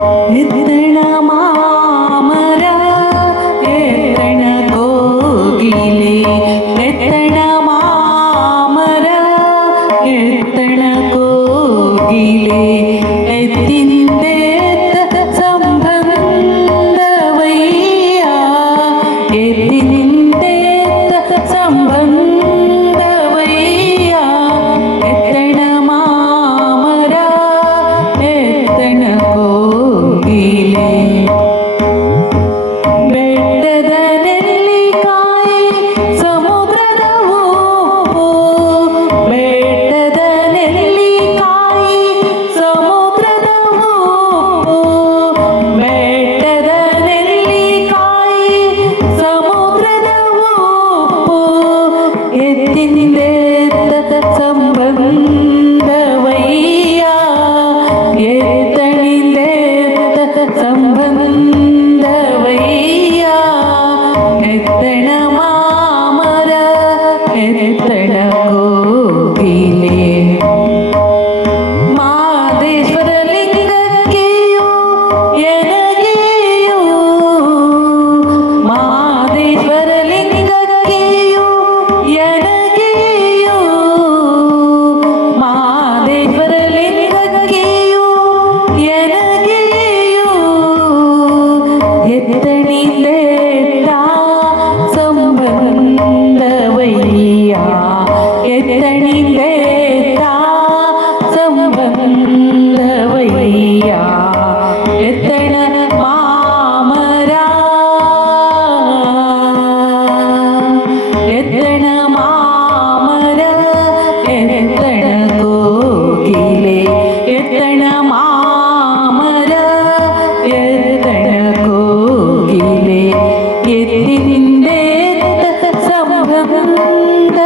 ಎತ್ತಣ ಮಾಮರ ಎತ್ತಣ ಕೋಗಿಲೆ ಎತ್ತಣ ಮಾಮರ ಎತ್ತಣ ಕೋಗಿಲೆ ಎತ್ತಿನಿಂದೆತ್ತ ಸಂಬಂಧವಯ್ಯ ಎತ್ತಿನಿಂದೆತ್ತ ಸಂಬಂಧವಯ್ಯ ಎತ್ತಣ ಮಾಮರ ಎತ್ತಣ ಕೋಗಿಲೆ ಬೆಟ್ಟದ ನೆಲ್ಲಿಕಾಯಿ ಸಮುದ್ರದ ಉಪ್ಪು ಬೆಟ್ಟದ ನೆಲ್ಲಿಕಾಯಿ ಸಮುದ್ರದ ಉಪ್ಪು ಬೆಟ್ಟದ ನೆಲ್ಲಿಕಾಯಿ ಸಮುದ್ರದ ಉಪ್ಪು ಎತ್ತಿನಿಂದೆತ್ತ ಸಂಬಂಧವಯ್ಯ ಎತ್ತಣಿಂದೆತ್ತ ಸಂಬಂಧವಯ್ಯ ಎತ್ತಣ ಮಾಮರ ಎತ್ತಣ ಕೋಗಿಲೆ ಮಾದೇಶ್ವರ ಲಿಂಗಕ್ಕೆಯೋ ಎನಗೆಯೋ ಮಾದೇಶ್ವರ ಲಿಂಗಕ್ಕೆಯೋ ಎನಗೆಯೋ ಮಾದೇಶ್ವರ ಲಿಂಗಕ್ಕೆಯೋ ಎನಗೆಯೋ ಎತ್ತಣಿಂದೆತ್ತ ಸಂಬಂಧವಯ್ಯ ಎತ್ತಣಿಂದೆತ್ತ ಸಂಬಂಧವಯ್ಯ ಎತ್ತಣ ಮಾಮರ ಎತ್ತಣ ಮಾಮರ ಎತ್ತಣ ಕೋಗಿಲೆ ಎತ್ತಣ ಮಾಮರ ಎತ್ತಣ ಕೋಗಿಲೆ ಎತ್ತಿನಿಂದೆತ್ತ ಸಂಬಂಧ